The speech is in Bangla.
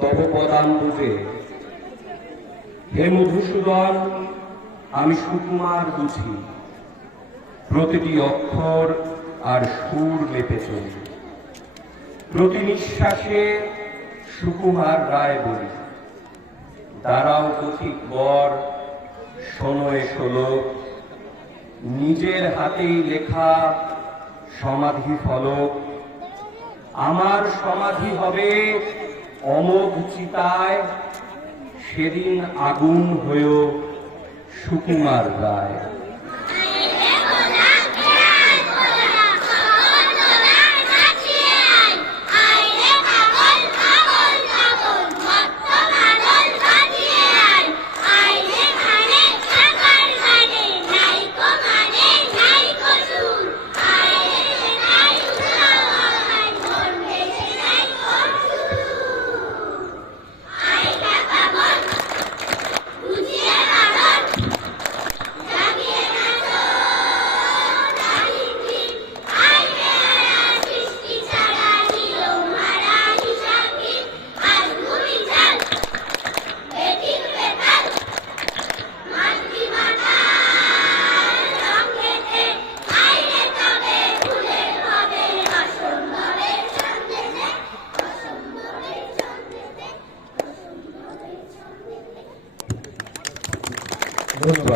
তব পদাম্বুজে হে মধুসূদন, আমি সুকুমার বুঝি, প্রতিটি অক্ষর আর সুর মেপে চলি, প্রতি নিঃশ্বাসে সুকুমার রায় বলি। দাঁড়াও পথিক বর, শোনো এ শ্লোক, নিজের হাতেই লেখা সমাধি ফলক। আমার সমাধি হবে অমোঘ চিতায়, সেদিন আগুন হয়েও সুকুমার রায়। ধন্যবাদ।